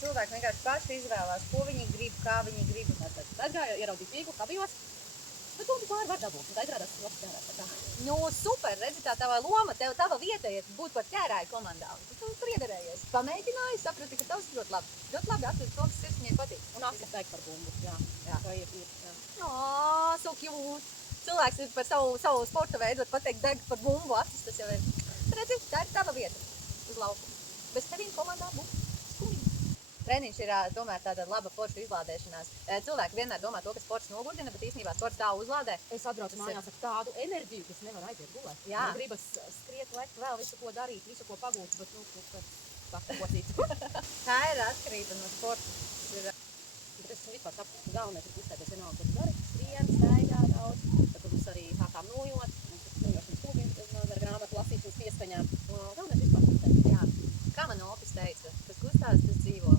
Cilvēki vienkārši paši izvēlās, ko viņi grib, kā viņi grib. Aizgāju, ieraudzīju tīklu, kabījos, bet bumbu pāri var dabūt. Tā izrādās, ka labs ķērājs tā. Nu, super, redzi, tā tava loma, tava vieta ir būt par ķērāju komandā. Tu tur iederējies. Pamēģināji, saprati, ka tavs ļoti labi. Ļoti labi atradi to, kas sirsniņai patīk. Un asis teikt par bumbu, jā. Tā ir, jā. Ā, so cute. Cilvēks ir par savu sporta veidu, var pateikt, deg par bumbu acis, tas jau ir. Redzi, tā ir tava vieta uz laukumu. Bez tevīm komandā būs skumīgi. Treniņš ir tomēr tāda laba forša izlādēšanās. Cilvēki vienmēr domā to, ka sports nogurdina, bet īstenībā sports tā uzlādē. Es atbraucu mājās ar tādu enerģiju, kas nevar aiziet gulēt. Jā. Man gribas skriet, lekt, vēl visu ko darīt, visu ko pagūt, bet, ko citu. Tā ir atkarība no sporta. Bet es vispār saprotu, ka galvenais ir kustēties vienalga, ko tu dari, skrien, staigā daudz, tad mums arī sākām nojot, mums ir nojošanas stūbiņas, ar grāmatu lasīšanas pieskaņām. Galvenais vispār kustēties. Jā. Kā man opis teica, kas kustās, tas dzīvo.